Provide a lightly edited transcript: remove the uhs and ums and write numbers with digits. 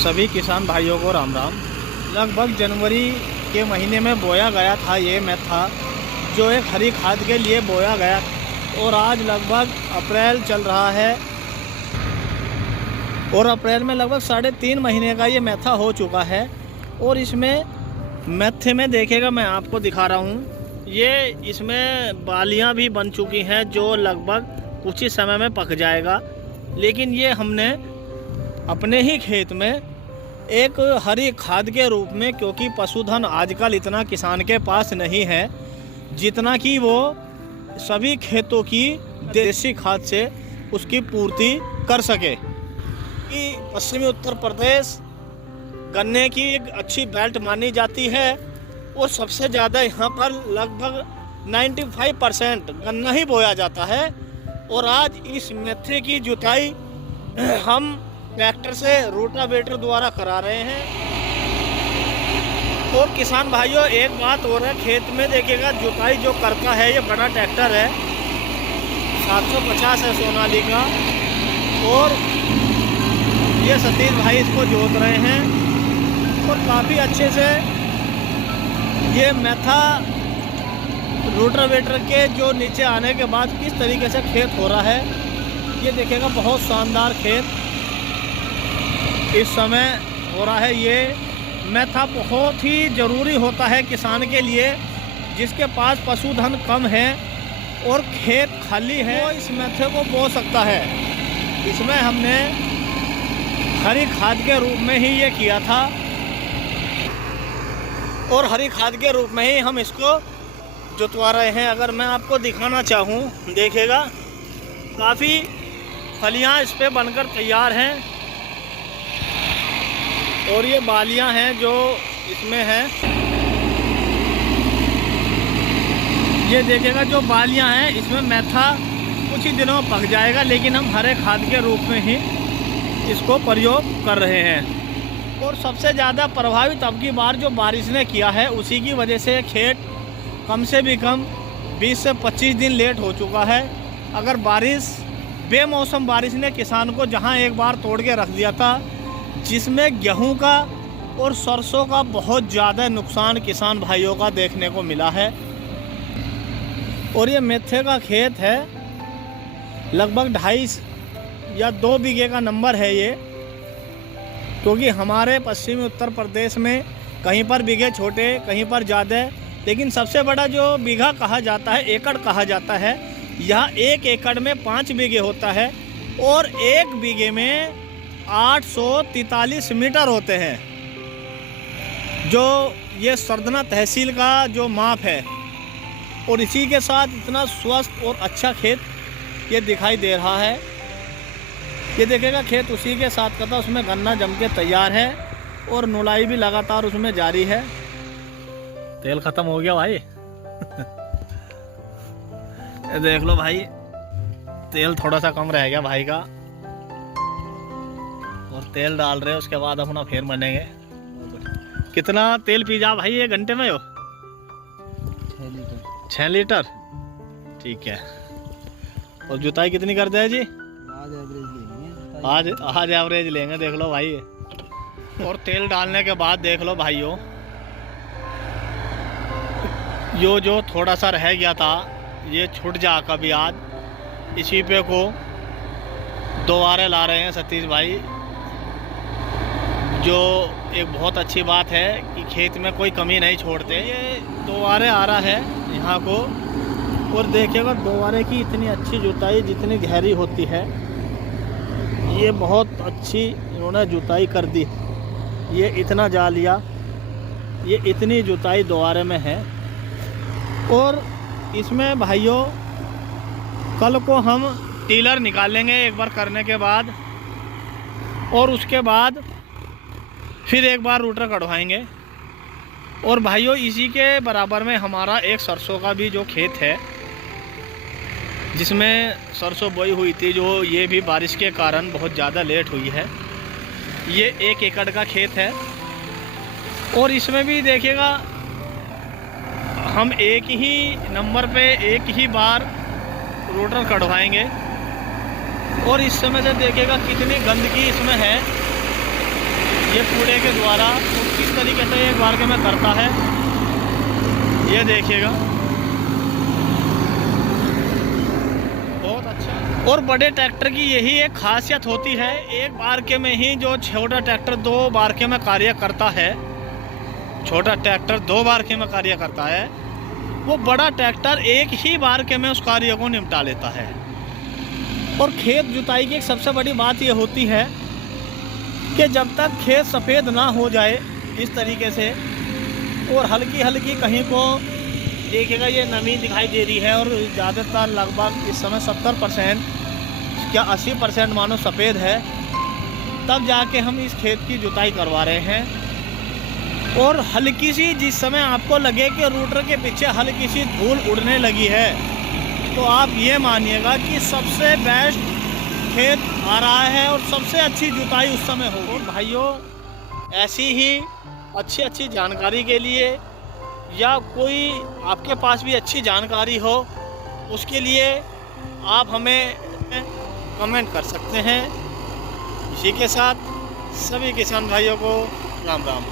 सभी किसान भाइयों को राम राम। लगभग जनवरी के महीने में बोया गया था ये मेथा, जो एक हरी खाद के लिए बोया गया, और आज लगभग अप्रैल चल रहा है और अप्रैल में लगभग 3.5 महीने का ये मेथा हो चुका है। और इसमें मेथे में देखिएगा, मैं आपको दिखा रहा हूँ, ये इसमें बालियाँ भी बन चुकी हैं जो लगभग कुछ ही समय में पक जाएगा। लेकिन ये हमने अपने ही खेत में एक हरी खाद के रूप में, क्योंकि पशुधन आजकल इतना किसान के पास नहीं है जितना कि वो सभी खेतों की देसी खाद से उसकी पूर्ति कर सके। कि पश्चिमी उत्तर प्रदेश गन्ने की एक अच्छी बेल्ट मानी जाती है और सबसे ज़्यादा यहाँ पर लगभग 95% गन्ना ही बोया जाता है। और आज इस मेथे की जुताई हम ट्रैक्टर से रोटावेटर द्वारा करा रहे हैं। और किसान भाइयों, एक बात और है, खेत में देखिएगा जुताई जो करता है ये बड़ा ट्रैक्टर है, 750 है सोनालिका, और ये सतीश भाई इसको जोत रहे हैं। और काफ़ी अच्छे से ये मेथा रोटावेटर के जो नीचे आने के बाद किस तरीके से खेत हो रहा है, ये देखिएगा, बहुत शानदार खेत इस समय हो रहा है। ये मेथा बहुत ही ज़रूरी होता है किसान के लिए, जिसके पास पशुधन कम है और खेत खाली है, वो इस मेथे को बो सकता है। इसमें हमने हरी खाद के रूप में ही ये किया था और हरी खाद के रूप में ही हम इसको जुतवा रहे हैं। अगर मैं आपको दिखाना चाहूँ, देखिएगा, काफ़ी फलियाँ इस पर बनकर तैयार हैं और ये बालियां हैं जो इसमें हैं। ये देखिएगा, जो बालियां हैं इसमें मेथा कुछ ही दिनों में पक जाएगा, लेकिन हम हरे खाद के रूप में ही इसको प्रयोग कर रहे हैं। और सबसे ज़्यादा प्रभावित अब की बार जो बारिश ने किया है, उसी की वजह से खेत कम से भी कम 20 से 25 दिन लेट हो चुका है। अगर बारिश, बेमौसम बारिश ने किसान को जहां एक बार तोड़ के रख दिया था, जिसमें गेहूं का और सरसों का बहुत ज़्यादा नुकसान किसान भाइयों का देखने को मिला है। और ये मेथे का खेत है, लगभग 2.5 या 2 बीघे का नंबर है ये, क्योंकि हमारे पश्चिमी उत्तर प्रदेश में कहीं पर बीघे छोटे, कहीं पर ज़्यादा, लेकिन सबसे बड़ा जो बीघा कहा जाता है, एकड़ कहा जाता है, यहाँ 1 एकड़ में 5 बीघे होता है और 1 बीघे में 843 मीटर होते हैं, जो ये सरदना तहसील का जो माप है। और इसी के साथ इतना स्वस्थ और अच्छा खेत ये दिखाई दे रहा है। ये देखिएगा, खेत उसी के साथ का था, उसमें गन्ना जम के तैयार है और नुलाई भी लगातार उसमें जारी है। तेल ख़त्म हो गया भाई। देख लो भाई, तेल थोड़ा सा कम रह गया भाई का, और तेल डाल रहे हैं, उसके बाद अपना फिर बनेंगे। कितना तेल पी जा भाई ये घंटे में हो? 6 लीटर। ठीक है। और जुताई कितनी करते हैं जी? आज एवरेज लेंगे, देख लो भाई। और तेल डालने के बाद देख लो भाइयों, जो थोड़ा सा रह गया था ये छूट जा कभी। आज इसी पे को दोबारा ला रहे हैं सतीश भाई, जो एक बहुत अच्छी बात है कि खेत में कोई कमी नहीं छोड़ते। ये दोबारा आ रहा है यहाँ को, और देखिएगा दोबारे की इतनी अच्छी जुताई, जितनी गहरी होती है, ये बहुत अच्छी इन्होंने जुताई कर दी। ये इतना जा लिया, ये इतनी जुताई दोबारे में है। और इसमें भाइयों कल को हम टीलर निकालेंगे एक बार करने के बाद, और उसके बाद फिर एक बार रूटर कढ़वाएंगे। और भाइयों, इसी के बराबर में हमारा एक सरसों का भी जो खेत है, जिसमें सरसों बोई हुई थी, जो ये भी बारिश के कारण बहुत ज़्यादा लेट हुई है। ये 1 एकड़ का खेत है और इसमें भी देखिएगा, हम एक ही नंबर पे एक ही बार रोटर कढ़वाएंगे। और इस समय से देखिएगा कितनी गंदगी इसमें है, ये कूड़े के द्वारा वो किस तरीके से एक बार के में करता है, ये देखिएगा। बहुत अच्छा। और बड़े ट्रैक्टर की यही एक खासियत होती है, एक बार के में ही जो छोटा ट्रैक्टर 2 बार के में कार्य करता है, छोटा ट्रैक्टर 2 बार के में कार्य करता है, वो बड़ा ट्रैक्टर एक ही बार के में उस कार्य को निपटा लेता है। और खेत जुताई की एक सबसे बड़ी बात ये होती है कि जब तक खेत सफ़ेद ना हो जाए इस तरीके से, और हल्की हल्की कहीं को देखिएगा ये नमी दिखाई दे रही है, और ज़्यादातर लगभग इस समय 70% क्या 80% मानो सफ़ेद है, तब जाके हम इस खेत की जुताई करवा रहे हैं। और हल्की सी जिस समय आपको लगे कि रूटर के पीछे हल्की सी धूल उड़ने लगी है, तो आप ये मानिएगा कि सबसे बेस्ट खेत आ रहा है और सबसे अच्छी जुताई उस समय हो। और भाइयों, ऐसी ही अच्छी जानकारी के लिए या कोई आपके पास भी अच्छी जानकारी हो, उसके लिए आप हमें कमेंट कर सकते हैं। इसी के साथ सभी किसान भाइयों को राम राम।